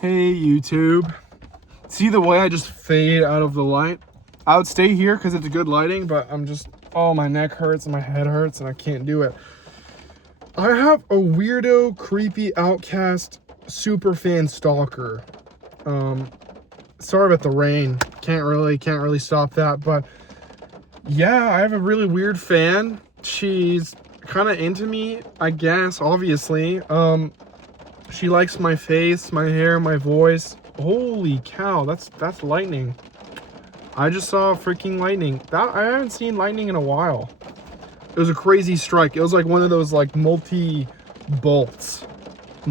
Hey YouTube. See the way I just fade out of the light? I would stay here because it's good lighting, but I'm just, oh, my neck hurts and my head hurts and I can't do it. I have a weirdo, creepy, outcast, super fan Stalker. Sorry about the rain. Can't really stop that, but yeah, I have a really weird fan. She's kind of into me, I guess, obviously. She likes my face, my hair, my voice. Holy cow, that's lightning. I just saw freaking lightning. I haven't seen lightning in a while. It was a crazy strike. It was like one of those like multi-bolts. I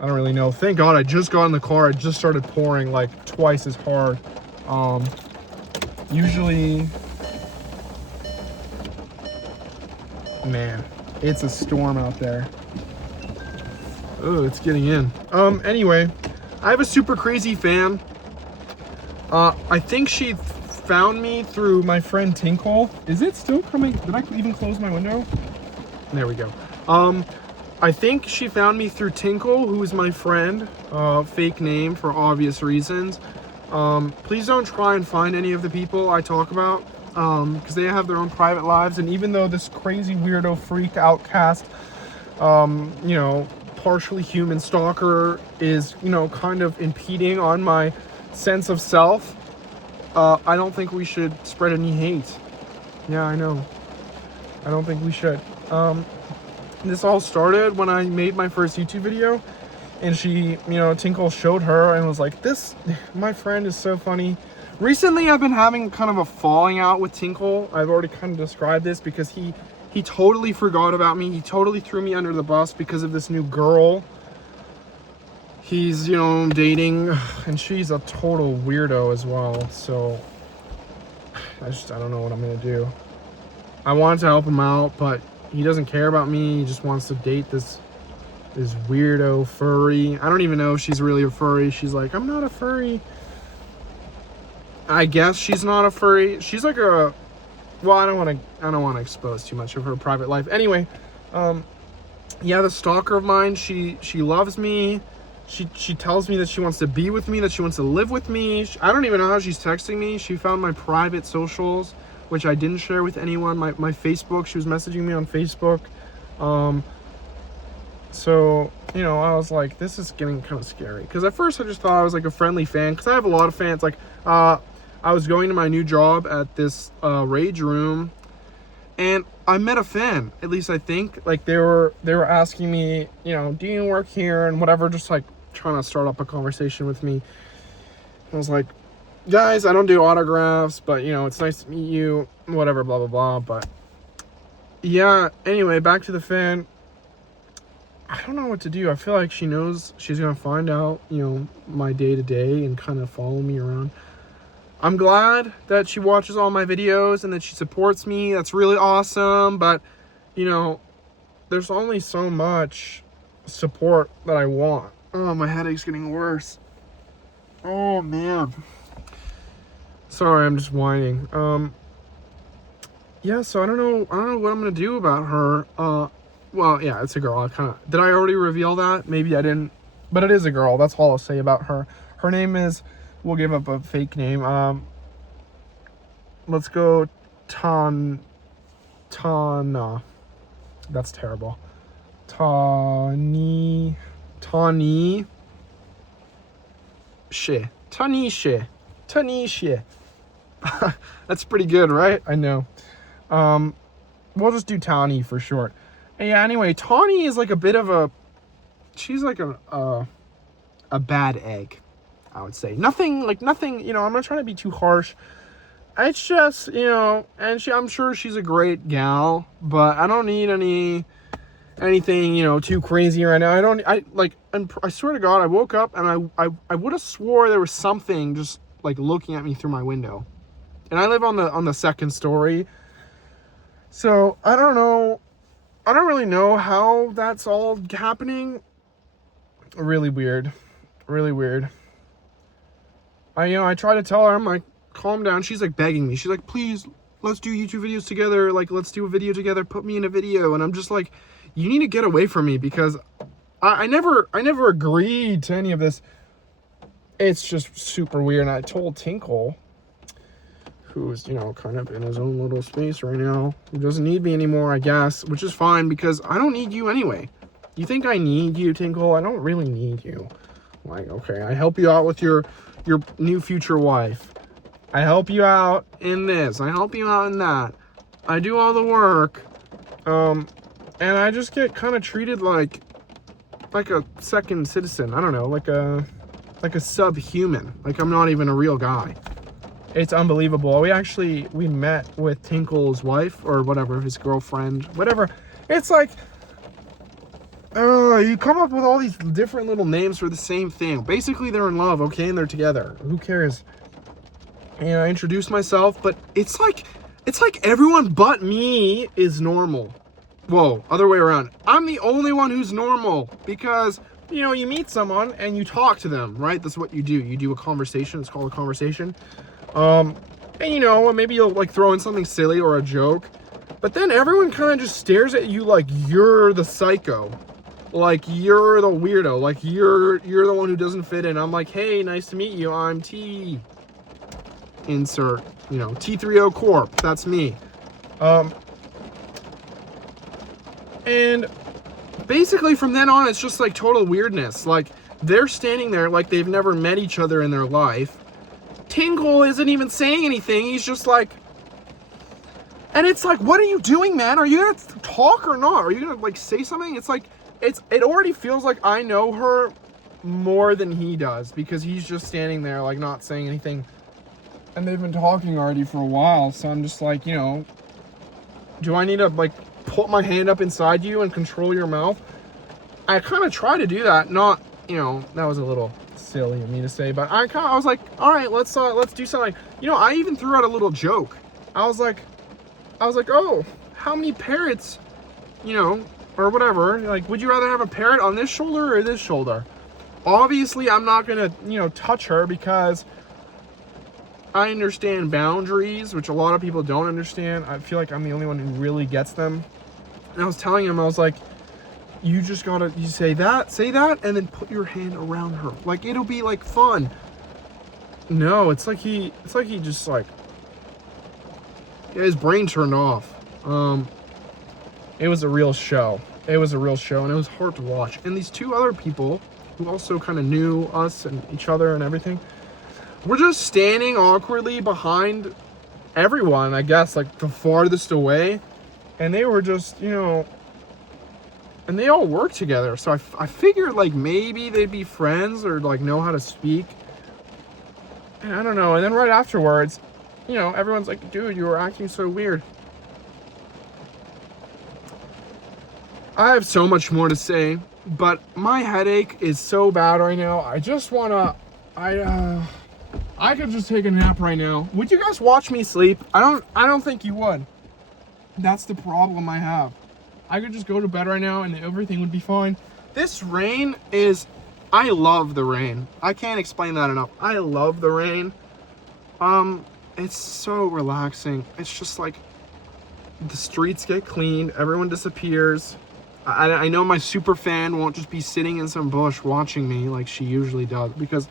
don't really know. Thank God I just got in the car. It just started pouring like twice as hard. Usually, man, it's a storm out there. Oh, it's getting in. Anyway, I have a super crazy fan. I think she found me through my friend Tinkle. Is it still coming? Did I even close my window? There we go. I think she found me through Tinkle, who is my friend. Fake name for obvious reasons. Please don't try and find any of the people I talk about, because they have their own private lives. And even though this crazy weirdo freak outcast, you know, partially human stalker is, you know, kind of impeding on my sense of self, I don't think we should spread any hate. Yeah, I know. I don't think we should. This all started when I made my first YouTube video, and she, you know, Tinkle showed her and was like, this, my friend is so funny. Recently, I've been having kind of a falling out with Tinkle. I've already kind of described this because he totally forgot about me. He totally threw me under the bus because of this new girl he's, you know, dating, and she's a total weirdo as well. So I don't know what I'm gonna do. I wanted to help him out, but he doesn't care about me. He just wants to date this weirdo furry. I don't even know if she's really a furry. She's like, I'm not a furry. I guess she's not a furry. She's like a, well, I don't want to expose too much of her private life. Anyway, yeah, the stalker of mine, she loves me. She tells me that she wants to be with me, that she wants to live with me. I don't even know how she's texting me. She found my private socials, which I didn't share with anyone. My Facebook, she was messaging me on Facebook. So, you know, I was like, this is getting kind of scary. Because at first I just thought I was like a friendly fan. Because I have a lot of fans. Like, I was going to my new job at this rage room, and I met a fan. At least I think. Like, they were asking me, you know, do you work here and whatever, just like trying to start up a conversation with me. I was like, guys, I don't do autographs, but you know, it's nice to meet you, whatever, blah blah blah. But yeah, anyway, back to the fan. I don't know what to do. I feel like she knows she's gonna find out, you know, my day-to-day and kind of follow me around. I'm glad that she watches all my videos and that she supports me. That's really awesome. But, you know, there's only so much support that I want. Oh, my headache's getting worse. Oh, man. Sorry, I'm just whining. Yeah, so I don't know what I'm gonna do about her. Well, yeah, it's a girl. Did I already reveal that? Maybe I didn't. But it is a girl. That's all I'll say about her. Her name is, we'll give up a fake name. Let's go Tana. That's terrible. Tani She. That's pretty good, right? I know. We'll just do Tani for short. And yeah, anyway, Tani is like a bit of a, she's like a bad egg, I would say. Nothing, you know, I'm not trying to be too harsh. It's just, you know, and I'm sure she's a great gal, but I don't need anything, you know, too crazy right now. I swear to God, I woke up and I would have swore there was something just like looking at me through my window. And I live on the second story. So I don't know. I don't really know how that's all happening. Really weird. Really weird. I try to tell her, I'm like, calm down. She's like begging me. She's like, please, let's do YouTube videos together. Like, let's do a video together. Put me in a video. And I'm just like, you need to get away from me because I never agreed to any of this. It's just super weird. And I told Tinkle, who's, you know, kind of in his own little space right now, who doesn't need me anymore, I guess, which is fine because I don't need you anyway. You think I need you, Tinkle? I don't really need you. Like, okay, I help you out with your new future wife. I help you out in this. I help you out in that. I do all the work. And I just get kind of treated like a second citizen. I don't know, like a subhuman. Like I'm not even a real guy. It's unbelievable. We met with Tinkle's wife or whatever, his girlfriend, whatever. It's like, you come up with all these different little names for the same thing. Basically, they're in love, okay, and they're together. Who cares? And I introduced myself, but it's like everyone but me is normal. Whoa, other way around. I'm the only one who's normal because, you know, you meet someone and you talk to them, right? That's what you do. You do a conversation. It's called a conversation. And, you know, maybe you'll, like, throw in something silly or a joke. But then everyone kind of just stares at you like you're the psycho. Like, you're the weirdo. Like, you're the one who doesn't fit in. I'm like, hey, nice to meet you. I'm T. Insert, you know, T30 Corp. That's me. And basically from then on, it's just like total weirdness. Like they're standing there like they've never met each other in their life. Tingle isn't even saying anything. He's just like, and it's like, what are you doing, man? Are you gonna talk or not? Are you gonna like say something? It's like, it already feels like I know her more than he does because he's just standing there like not saying anything. And they've been talking already for a while. So I'm just like, you know, do I need to like put my hand up inside you and control your mouth? I kind of try to do that. Not, you know, that was a little silly of me to say, but I was like, all right, let's do something. You know, I even threw out a little joke. I was like, oh, how many parrots, you know, or whatever. Like, would you rather have a parrot on this shoulder or this shoulder? Obviously, I'm not gonna, you know, touch her because I understand boundaries, which a lot of people don't understand. I feel like I'm the only one who really gets them. And I was telling him, I was like, you just gotta, you say that, and then put your hand around her. Like, it'll be like fun. No, it's like he just like, his brain turned off. It was a real show. It was a real show, and it was hard to watch. And these two other people who also kind of knew us and each other and everything, we're just standing awkwardly behind everyone, I guess, like the farthest away. And they were just, you know, and they all work together. So I figured like maybe they'd be friends or like know how to speak. And I don't know. And then right afterwards, you know, everyone's like, dude, you were acting so weird. I have so much more to say, but my headache is so bad right now. I just wanna, I could just take a nap right now. Would you guys watch me sleep? I don't think you would. That's the problem I have. I could just go to bed right now and everything would be fine. This rain is, I love the rain. I can't explain that enough. I love the rain. It's so relaxing. It's just like the streets get cleaned, everyone disappears. I know my super fan won't just be sitting in some bush watching me like she usually does, because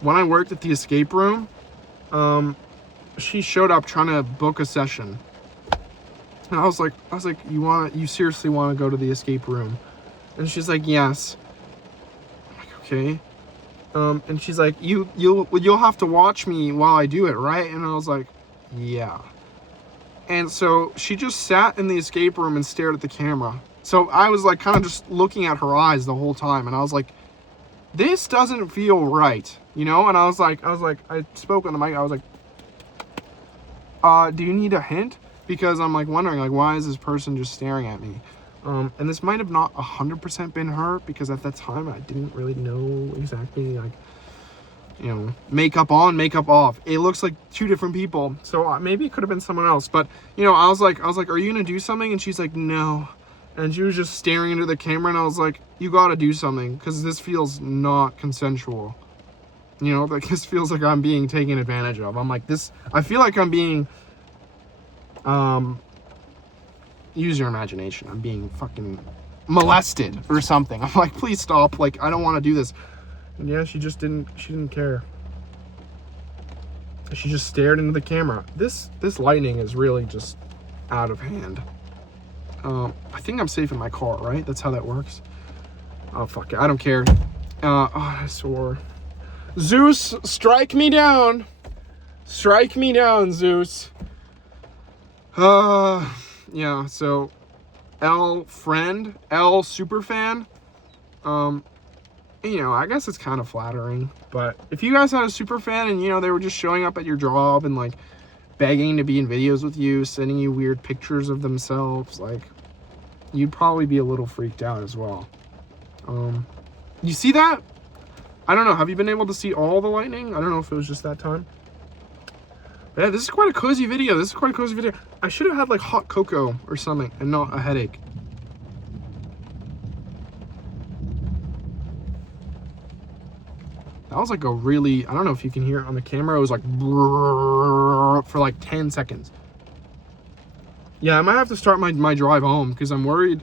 when I worked at the escape room, she showed up trying to book a session. And I was like, you seriously want to go to the escape room? And she's like, yes. I'm like, okay. And she's like, you'll have to watch me while I do it, right? And I was like, yeah. And so she just sat in the escape room and stared at the camera. So I was like kind of just looking at her eyes the whole time. And I was like, this doesn't feel right, you know? And I spoke on the mic. I was like, do you need a hint? Because I'm like wondering, like, why is this person just staring at me? And this might have not 100% been her, because at that time I didn't really know exactly, like, you know, makeup on, makeup off. It looks like two different people. So maybe it could have been someone else. But, you know, I was like, are you going to do something? And she's like, no. And she was just staring into the camera. And I was like, you got to do something, because this feels not consensual. You know, like, this feels like I'm being taken advantage of. I'm like, I feel like I'm being, use your imagination. I'm being fucking molested or something. I'm like, please stop. Like, I don't want to do this. And yeah, she didn't care. She just stared into the camera. This lightning is really just out of hand. I think I'm safe in my car, right? That's how that works. Oh, fuck it. I don't care. Oh, I swore. Zeus, strike me down. Strike me down, Zeus. Yeah, so L friend, L superfan. You know, I guess it's kind of flattering, but if you guys had a super fan and, you know, they were just showing up at your job and, like, begging to be in videos with you, sending you weird pictures of themselves, like, you'd probably be a little freaked out as well. You see that? I don't know. Have you been able to see all the lightning? I don't know if it was just that time. But yeah, this is quite a cozy video. I should have had, like, hot cocoa or something and not a headache. That was like a really, I don't know if you can hear it on the camera. It was like for like 10 seconds. Yeah, I might have to start my drive home because I'm worried.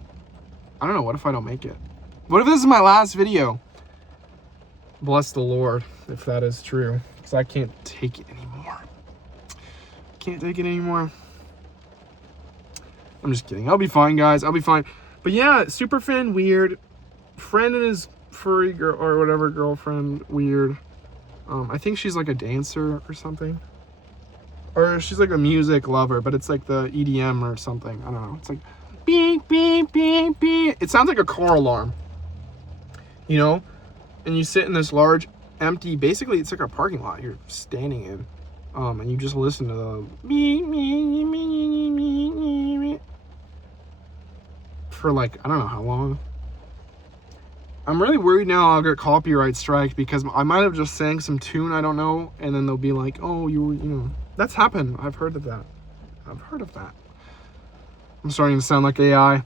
I don't know. What if I don't make it? What if this is my last video? Bless the Lord if that is true, because I can't take it anymore. Can't take it anymore. I'm just kidding. I'll be fine, guys. I'll be fine. But yeah, super fan weird. Friend and his furry girl or whatever girlfriend weird. I think she's like a dancer or something, or she's like a music lover, but it's like the EDM or something. I don't know. It's like beep beep beep beep. It sounds like a car alarm, you know. And you sit in this large empty, basically it's like a parking lot you're standing in, and you just listen to the beep beep beep beep beep for like, I don't know how long. I'm really worried now I'll get copyright strike because I might have just sang some tune I don't know, and then they'll be like, oh, you know, that's happened. I've heard of that. I'm starting to sound like AI.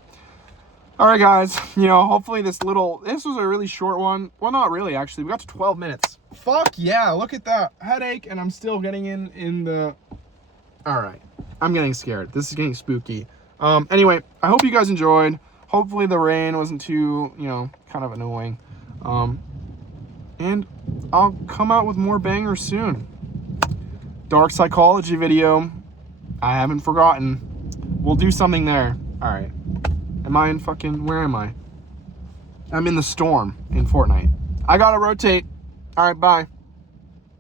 All right, guys, you know, hopefully this was a really short one. Well, not really, actually. We got to 12 minutes. Fuck yeah, look at that. Headache, and I'm still getting in the... All right, I'm getting scared. This is getting spooky. Anyway, I hope you guys enjoyed. Hopefully the rain wasn't too, you know, kind of annoying. And I'll come out with more bangers soon. Dark psychology video. I haven't forgotten. We'll do something there. All right. Where am I? I'm in the storm in Fortnite. I gotta rotate. All right, bye.